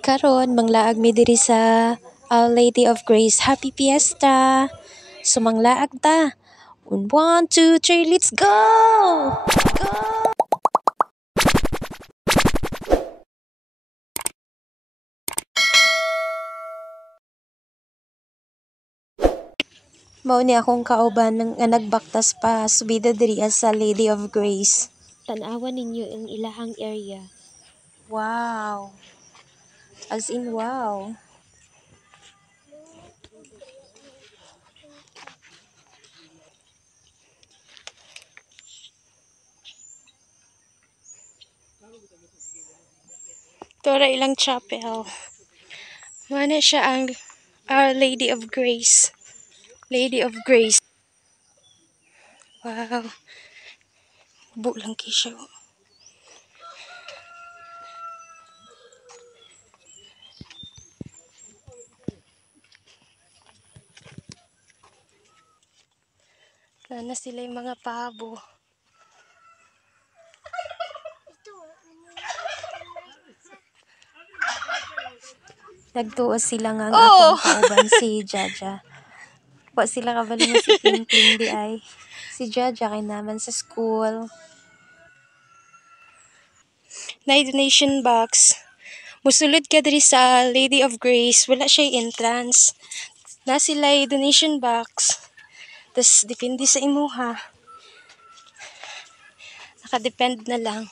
Karon manglaag mi diri sa Our Lady of Grace. Happy Fiesta! Sumanglaag ta. 1, 2, 3, let's go! Go! Mao ni akong kauban nga nagbaktas pa subida diri sa Lady of Grace. Tan-awan ninyo ang ilahang area. Wow! As in wow! Tora ilang chapel. Mana siya ang Our Lady of Grace. Lady of Grace. Wow. Bulang siya. Na sila yung mga pabo. Nagtuos sila nga ang akong kauban si Jaja. Wa sila kabalo nga si Pling Pling di ay. Si Jaja kay naman sa school. Na donation box. Musulod ka diri sa Lady of Grace. Wala siya entrance. Na sila donation box. Tas depende sa imuha. Nakadepend na lang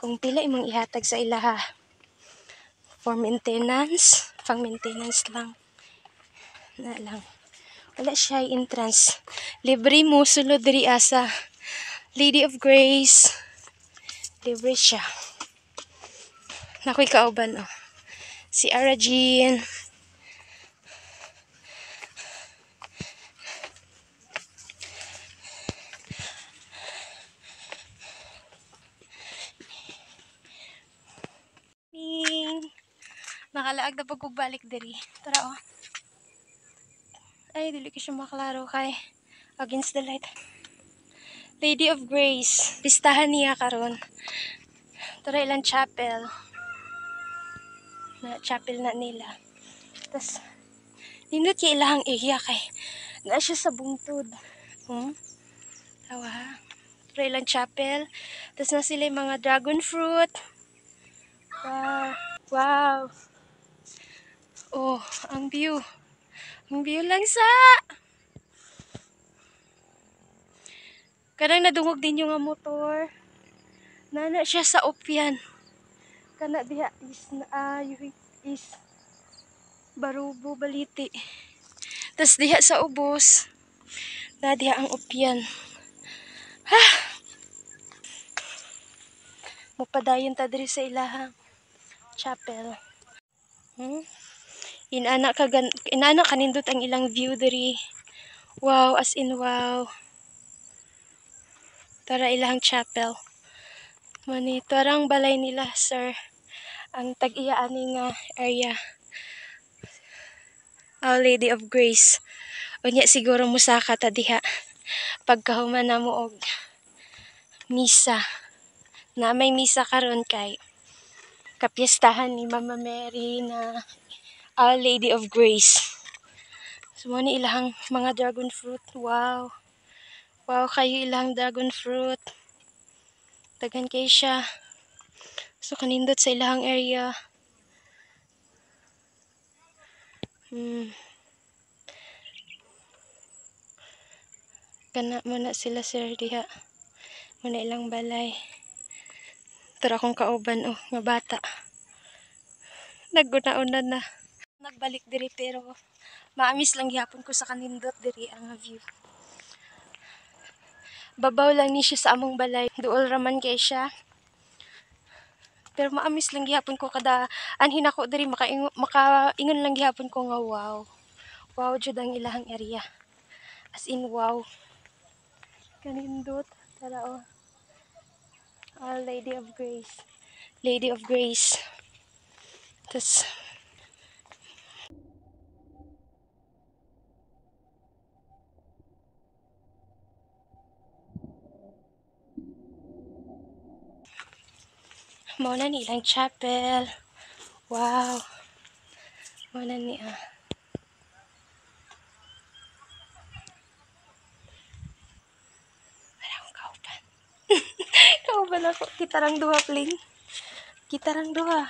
kung pila imong ihatag sa ilaha. For maintenance, pang maintenance lang. Na lang. Wala siya entrance. Libre mo sulod diri asa Lady of Grace. Libre siya. Nakoy kauban oh. Si Ara Jean. Nakalaag na pagbalik diri. Tara oh. Ay, dili ko siya maklaro kay against the light. Lady of Grace. Pistahan niya karon. Tara ilang chapel. Na chapel na nila. Tas nindot kay ilahang area kay na siya sa bungtod. Tawa ha. Tara ilang chapel. Tas na sila yung mga dragon fruit. Wow. Wow. Oh, ang view. Ang view lang sa. Kanang nadungog din yung nga motor. Nana siya sa opyan. Kana diha is Barubo Baliti. Tas diha sa ubos. Na diha ang opyan. Ha! Mupadayon ta diri sa ilahang chapel. Inana kanindot ang ilang view diri. Wow, as in wow. Tara ilang chapel. Monitor ang balay nila, sir. Ang tag-iya ani nga area. Our Lady of Grace. Unya siguro musaka ta diha. Pagkahuman na mo og misa. Na may misa karon kay kapiestahan ni Mama Mary na Our Lady of Grace. So ni ilahang mga dragon fruit. Wow. Wow, kayo ilang dragon fruit. Daghan kay siya. So kanindot sa ilahang area. Kana mo na sila sir diha. Muna ilang balay. Tara akong kauban oh, nga bata. Naguna-una na. Nagbalik diri pero maamis lang gihapon ko sa kanindot diri ang view. Babaw lang ni siya sa among balay. Duol raman kay siya. Pero maamis lang gihapon ko kada anhin ako diri makaingon lang gihapon ko nga wow. Wow jud ang ilahang area. As in wow. Kanindot. Tara oh. Our Lady of Grace. Lady of Grace. Tas mao na nilang chapel. Wow. Wala ni Wala akong kauban. Kauban ako. Kita lang duha, Pling. Kita lang duha.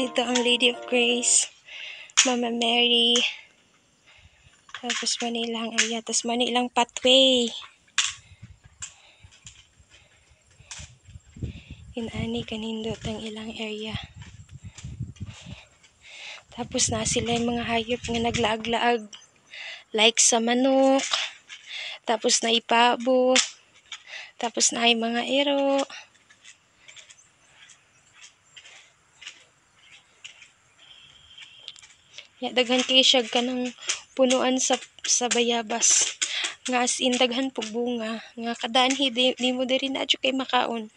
Dito ang Lady of Grace, Mama Mary, tapos Manilang area, tapos Manilang pathway. Inani kanindot ang ilang area. Tapos na sila yung mga hayop nga naglaag-laag, like sa manok, tapos na ipabo, tapos na ay mga ero. Ya, daghan kay siya kanang punuan sa bayabas. Nga as in daghan po bunga. Nga kadanhi di mo diri na kay makaon.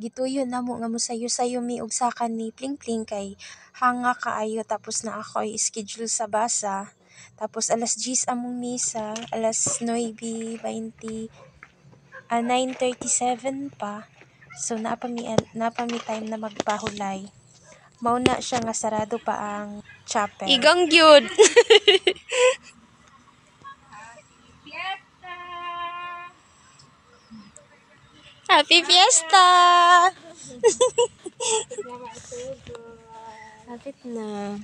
Gituyon na mo nga mo sayo-sayo mi og sakan ni Pling Pling kay hanga kaayo tapos na ako ay schedule sa basa. Tapos alas 10 among misa, alas 9:20 9:37 pa. So napa mi time na magpahulay. Mauna siya nga sarado pa ang chapel. Igang gyud. Happy Fiesta! Lapit na.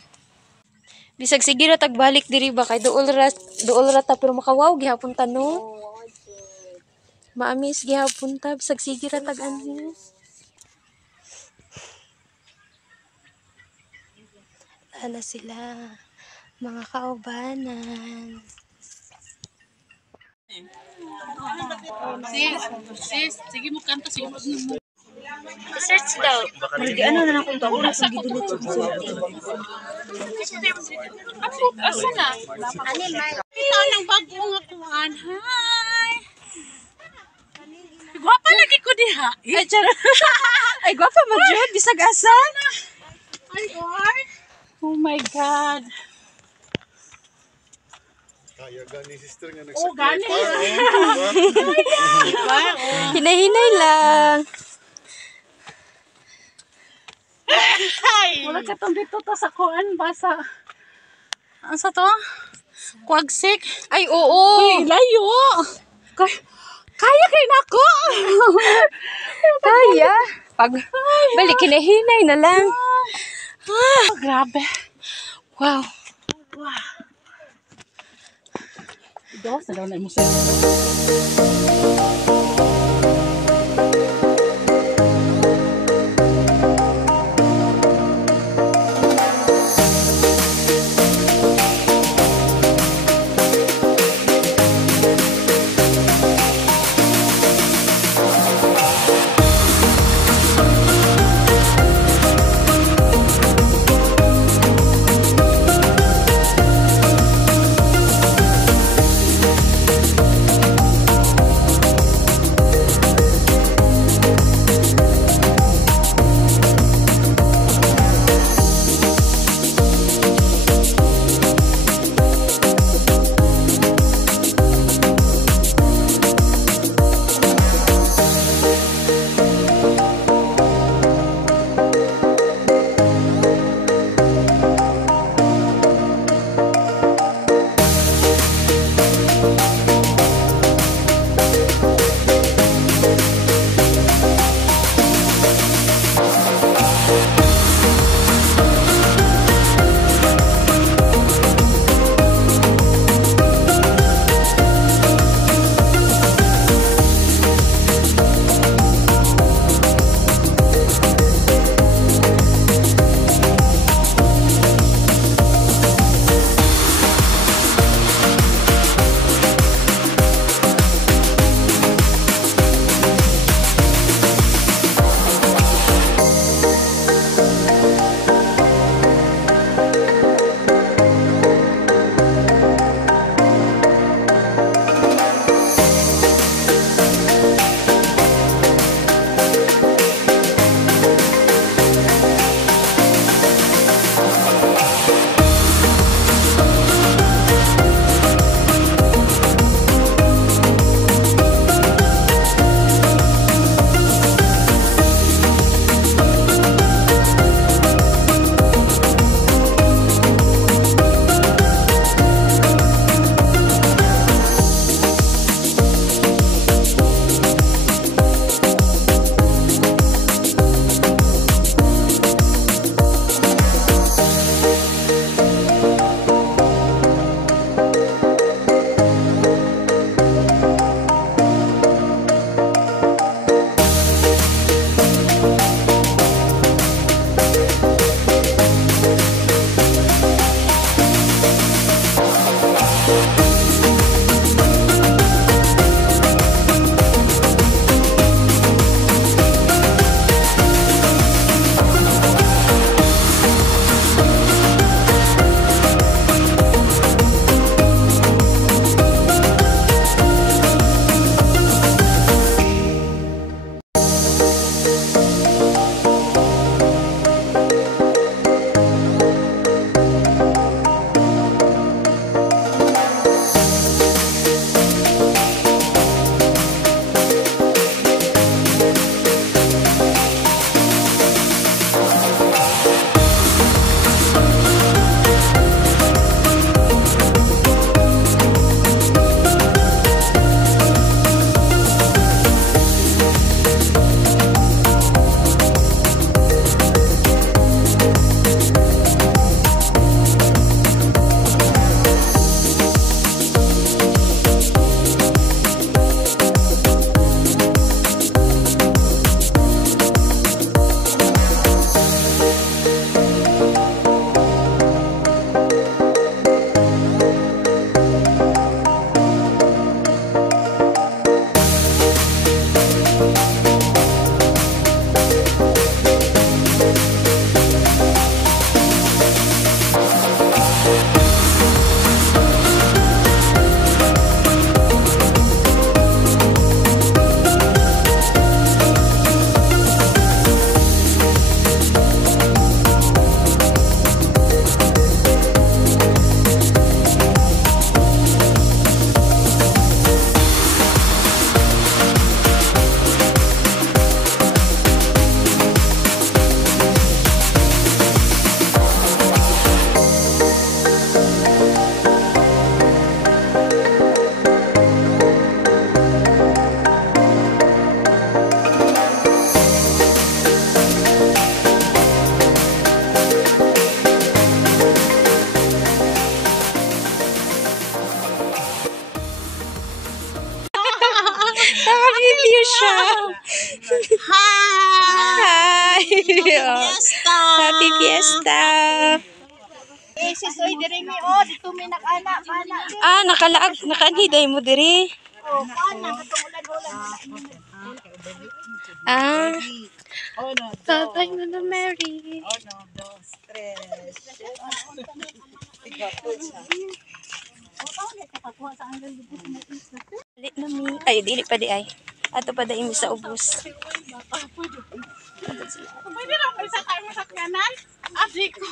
Bisag sige ra tagbalik diri ba kay duol ra ta pero makawaw gihapon ta no. Maamis gihapon ta bisag sige ra tag-anhi. Ana sila, mga kaubanan. Sis, sige mo kanta, sige mo. Search daw. Hindi ano na akong taon na sa gidilit sa sulti. Asa na? Ani man. Kita ng bago nga kuan. Hi. Gwapa lagi ko diha. Ay charot. Ay gwapa mo jud bisag asa. Ay, God. Oh my God. Kaya gani sister nga Oh, gani. Hinay-hinay lang. Wala ka tong dito to sa kuan basa. Ano sa to? Kwagsik. Ay oo. Uy, layo. Kaya kay nako. Kaya. Pag balik hinay-hinay na lang. Grabe. Wow. Wow. Ito, sa daw na mo sa Hi! Hi! Fiesta! Happy Fiesta! Eh, sis, oy, diri mi, oh, dito mi nakana. Ah, nakaniday mo diri. Oh, kana, katong ulan-ulan. Ah, Oh, no, Tatay mo na Mary. oh, no, dos, tres. Dili na mi. Ay, dili pa di ay. Ato pa dai mi sa ubos. Pwede lang may sakay mo sa kanan? Abi ko.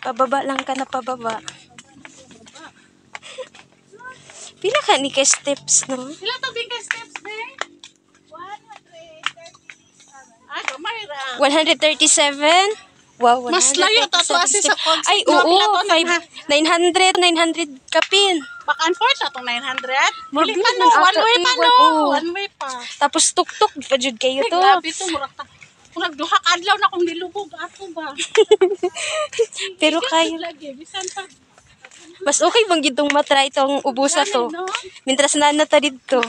Pababa lang ka na pababa. Pila ka ni kay steps, no? Ilan to bing ka steps, be? 137. Ay, gamay ra. 137? Wow, 137 Mas layo to to asi sa steps. concept. Ay, oo, 900 kapin. Back and forth atong 900. Murag Dili pa naman no, one ato, way pa no. oo. One way pa. Tapos tuk-tuk pa jud kayo Ay, to. grabe to, murag ta. Murag duha ka adlaw na kung nilubog ato ba. Pero kayo, lagi bisan pa. mas okay bang gitong matry itong ubusa to. No? Mintras nanata dito.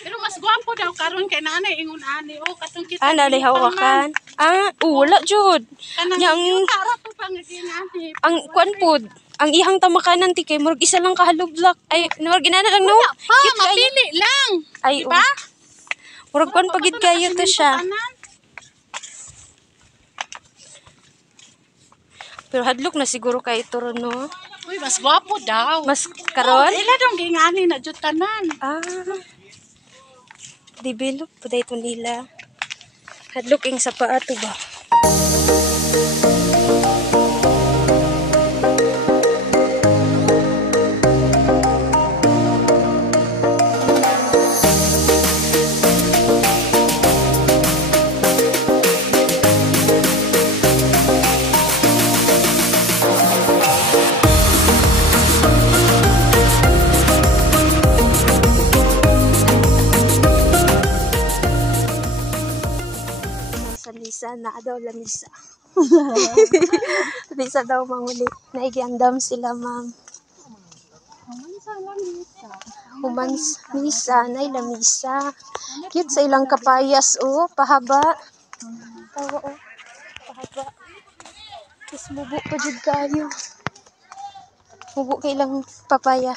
Pero mas gwapo daw karon kay nanay ingon ani. Oh, katong kita. Ah, nalay hawakan. Ah, wala jud. Kanang Yang para to pang ani. ang kwan pod, ang ihang tamakanan ti kay murag isa lang kahalublak. Ay, murag ginana lang no. Pa, Cute kayo. mapili lang. Ay, Diba? murag kwan pagid kayo to siya. Pero hadlok na siguro kay ito ron, no. Uy, mas gwapo daw. Mas karon? Ila dong gingani na jud tanan. Ah. Develop pa dito nila. Hadlok ing sa paa to ba? Sa Lisa na daw lamisa. Lisa daw manguli. Naigiandam sila, ma'am. Humans misa, nay lamisa. Cute sa ilang kapayas, oh, pahaba. Tawa, oh, pahaba. Tapos mubo pa jud kayo. Mubo kay ilang papaya.